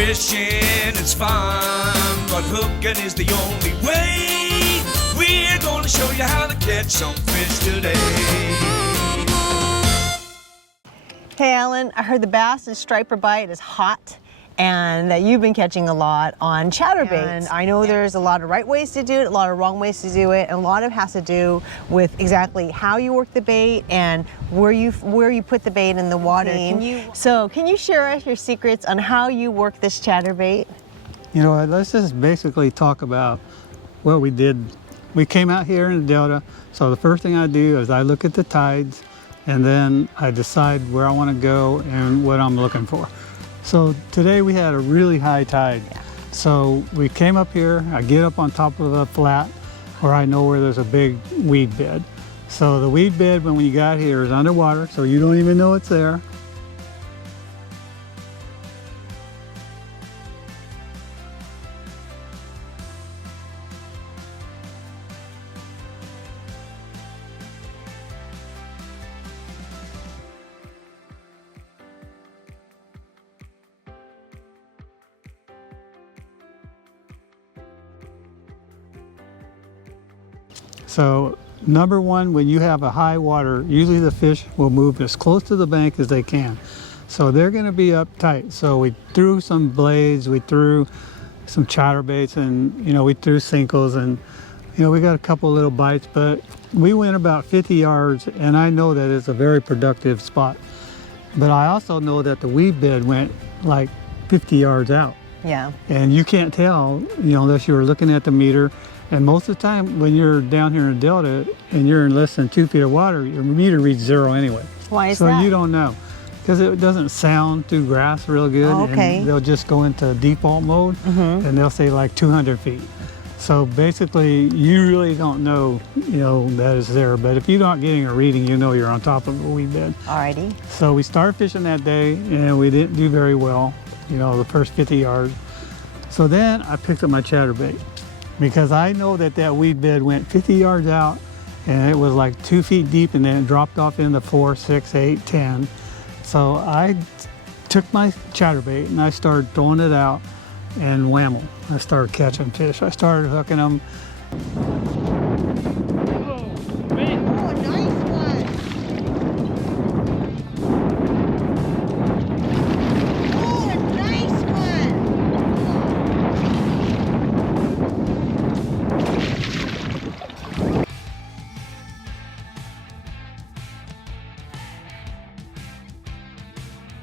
Fishing is fun, but hooking is the only way. We're gonna show you how to catch some fish today. Hey Alan, I heard the bass and striper bite is hot and that you've been catching a lot on chatterbait. And I know there's a lot of right ways to do it, a lot of wrong ways to do it, and a lot of it has to do with exactly how you work the bait and where you put the bait in the water. Can you share us your secrets on how you work this chatterbait? You know, let's just basically talk about what we did. We came out here in the Delta, so the first thing I do is I look at the tides, and then I decide where I want to go and what I'm looking for. So today we had a really high tide. Yeah. So we came up here, I get up on top of a flat where I know where there's a big weed bed. So the weed bed when we got here is underwater, so you don't even know it's there. So number one, when you have a high water, usually the fish will move as close to the bank as they can. So they're going to be uptight. So we threw some blades, we threw some chatterbaits, and we threw sinkles, and we got a couple little bites, but we went about 50 yards, and I know that it's a very productive spot. But I also know that the weed bed went like 50 yards out. Yeah. And you can't tell, unless you were looking at the meter. And most of the time when you're down here in the Delta and you're in less than 2 feet of water, your meter reads 0 anyway. Why is that? So you don't know. Because it doesn't sound through grass real good. Oh, okay. And they'll just go into default mode, and they'll say like 200 feet. So basically you really don't know, that it's there. But if you're not getting a reading, you're on top of a weed bed. Alrighty. So we started fishing that day and we didn't do very well, the first 50 yards. So then I picked up my chatterbait, because I know that weed bed went 50 yards out and it was like 2 feet deep, and then it dropped off into 4, 6, 8, 10. So I took my chatterbait and I started throwing it out, and whammo, I started catching fish. I started hooking them. Oh, man. Oh, nice one. Oh, nice one.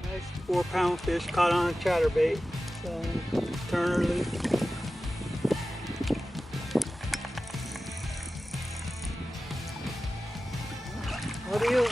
Nice 4-pound fish caught on a chatterbait. So turn her loose. What are you?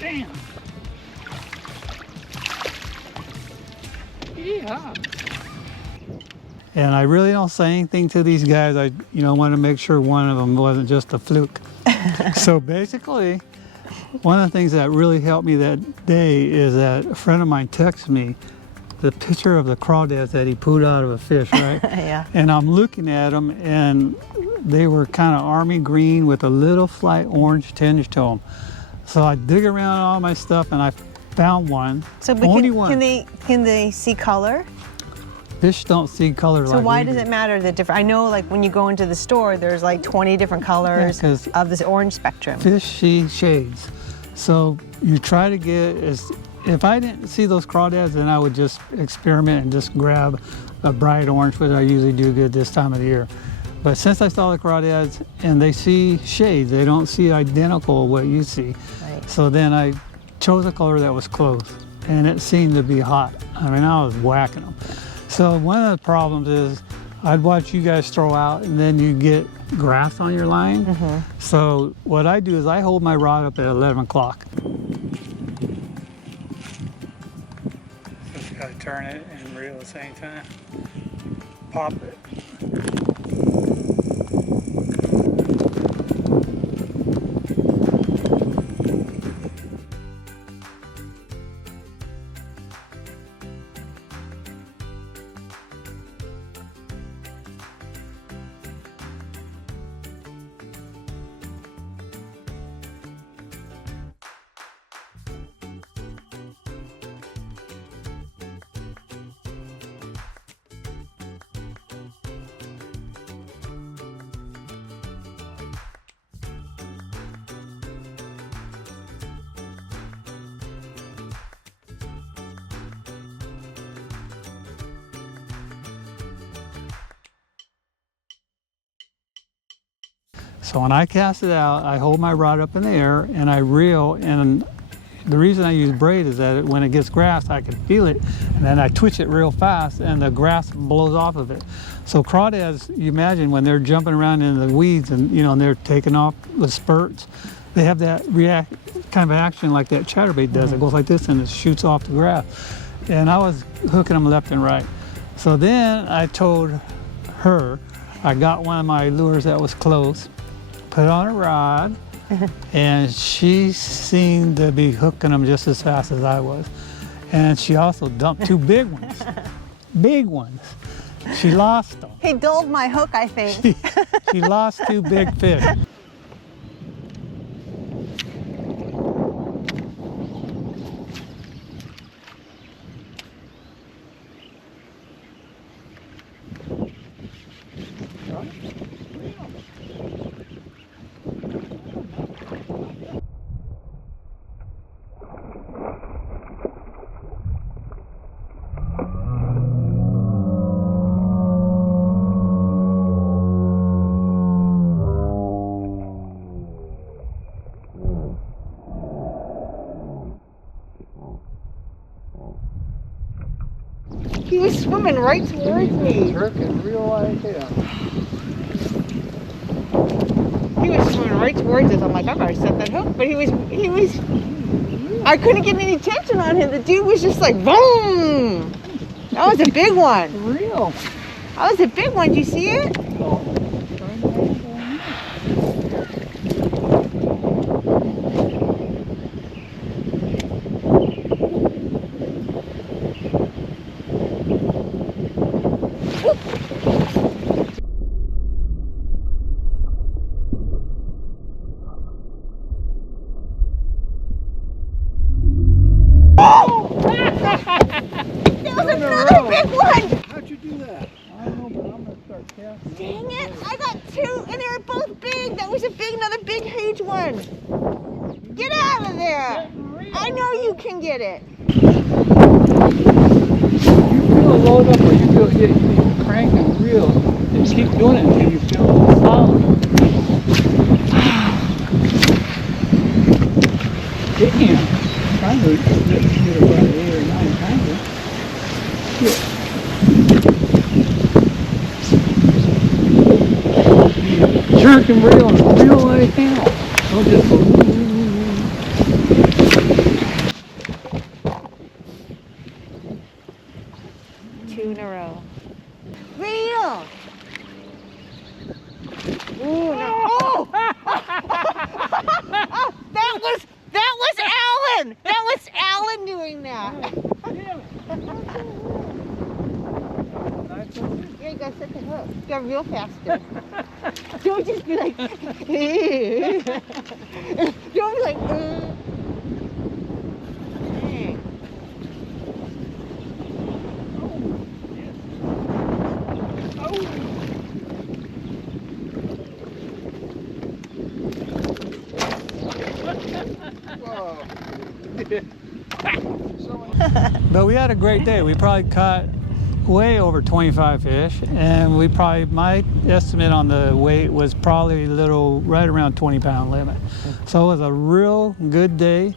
Damn. Yeah. And I really don't say anything to these guys. I, want to make sure one of them wasn't just a fluke. So basically, one of the things that really helped me that day is that a friend of mine texted me the picture of the crawdads that he pulled out of a fish, right? Yeah. And I'm looking at them, and they were kind of army green with a little slight orange tinge to them. So I dig around all my stuff and I found one. So only one. Can they see color? Fish don't see color like So why we does do. it matter the different? I know like when you go into the store, there's like 20 different colors of this orange spectrum. Fish see shades. So you try to get if I didn't see those crawdads, then I would just experiment and just grab a bright orange, which I usually do good this time of the year. But since I saw the crawdads and they see shades, they don't see identical what you see. Right. So then I chose a color that was close, and it seemed to be hot. I mean, I was whacking them. So one of the problems is I'd watch you guys throw out and then you get grass on your line. So what I do is I hold my rod up at 11 o'clock. Just gotta turn it and reel at the same time. pop it. So when I cast it out, I hold my rod up in the air and I reel, and the reason I use braid is that when it gets grass, I can feel it, and then I twitch it real fast and the grass blows off of it. So crawdads, you imagine when they're jumping around in the weeds and and they're taking off with spurts, they have that kind of action like that chatterbait does. It goes like this and it shoots off the grass. And I was hooking them left and right. So then I told her, I got one of my lures that was close, put on a rod, and she seemed to be hooking them just as fast as I was. And she also dumped 2 big ones. Big ones. She lost them. He dulled my hook, I think. She lost 2 big fish. He was swimming right towards me. Jerking real like hell. He was swimming right towards us. I'm like, I gotta set that hook. But he was, I couldn't get any tension on him. The dude was just like, boom! That was a big one. Real. That was a big one. Did you see it? How'd you do that? I don't know, but I'm gonna start casting. Dang it! I got 2 and they were both big. That was another big, huge one. Get out of there! I know you can get it. You feel it load up, or you feel you crank and reel, and keep doing it until you feel solid. Damn! Trying to get about 8 or 9 times. Jerk and reel and reel like hell. Don't just go. 2 in a row. Reel! Ooh, no. Oh! That was Alan! That was Alan doing that. Yeah, you gotta set the hook. You gotta reel faster. Don't just be like, don't be like, Dang. But we had a great day. We probably caught way over 25 fish, and my estimate on the weight was probably right around 20-pound limit. So it was a real good day.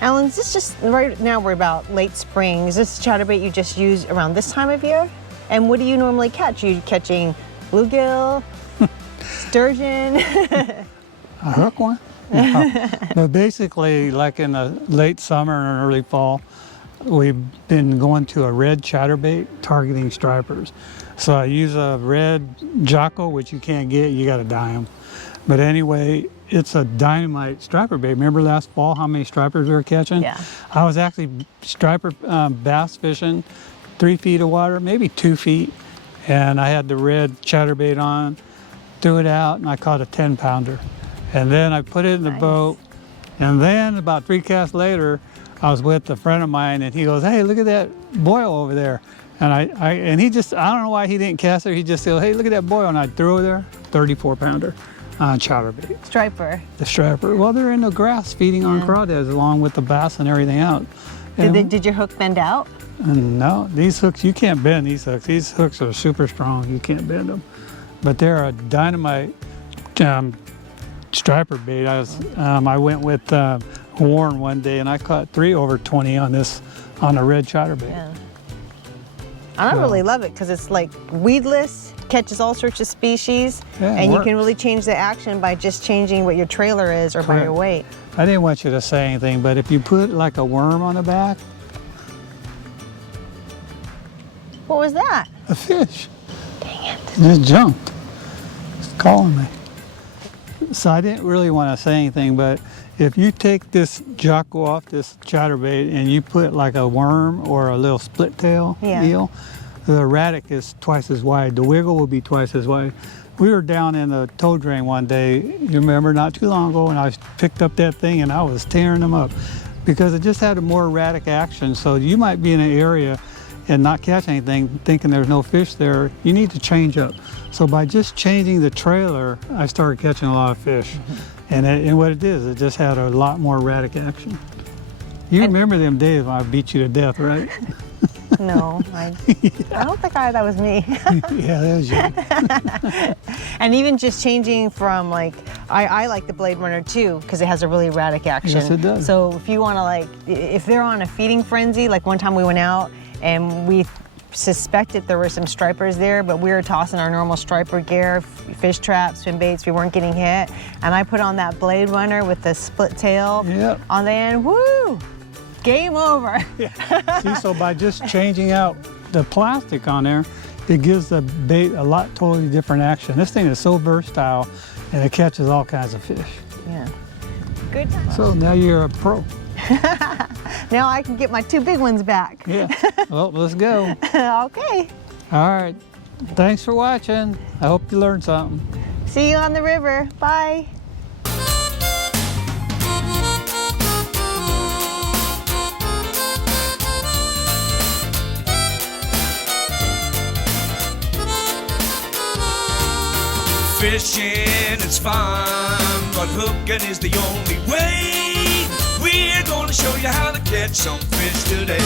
Alan, is this just, right now we're about late spring, is this chatterbait you just use around this time of year? And what do you normally catch? Are you catching bluegill, sturgeon? A hook one? No. But basically, like in the late summer and early fall, we've been going to a red chatterbait targeting stripers. So I use a red Zako, which you can't get, you gotta dye them. But anyway, it's a dynamite striper bait. Remember last fall how many stripers we were catching? Yeah. I was actually striper bass fishing 3 feet of water, maybe 2 feet. And I had the red chatterbait on, threw it out, and I caught a 10-pounder. And then I put it in the boat. And then about 3 casts later, I was with a friend of mine, and he goes, "Hey, look at that boil over there." And and he just, I don't know why he didn't cast it. He just said, "Hey, look at that boil." And I threw it there, 34-pounder on chatterbait. Striper. The striper. Well, they're in the grass feeding on crawdads along with the bass and everything out. Did your hook bend out? No, these hooks, you can't bend these hooks. These hooks are super strong. You can't bend them. But they're a dynamite striper bait. I went with Warren one day and I caught 3 over 20 on a red chatterbait. Yeah. I really love it because it's like weedless, catches all sorts of species, and you can really change the action by just changing what your trailer is or by your weight. I didn't want you to say anything, but if you put like a worm on the back. What was that? A fish. Dang it. It just jumped. It's calling me. So I didn't really want to say anything, but if you take this Zako off this chatterbait and you put like a worm or a little split tail eel, the radic is twice as wide. The wiggle will be twice as wide. We were down in the tow drain one day, you remember, not too long ago, and I picked up that thing and I was tearing them up because it just had a more erratic action. So you might be in an area and not catch anything, thinking there's no fish there. You need to change up. So by just changing the trailer, I started catching a lot of fish. And what it is, it just had a lot more erratic action. You remember them days when I beat you to death, right? No, I don't think that was me. Yeah, that was you. And even just changing from like, I like the Blade Runner too, because it has a really erratic action. Yes, it does. So if you want to like, if they're on a feeding frenzy, like one time we went out and we suspected there were some stripers there, but we were tossing our normal striper gear, fish traps, swim baits, we weren't getting hit. And I put on that Blade Runner with the split tail on the end, woo! Game over. See, so by just changing out the plastic on there, it gives the bait a lot totally different action. This thing is so versatile and it catches all kinds of fish. Yeah. Good time. So now you're a pro. Now I can get my 2 big ones back. Yeah. Well, let's go. Okay. All right. Thanks for watching. I hope you learned something. See you on the river. Bye. Fishing is fun, but hooking is the only way. We're gonna show you how to catch some fish today.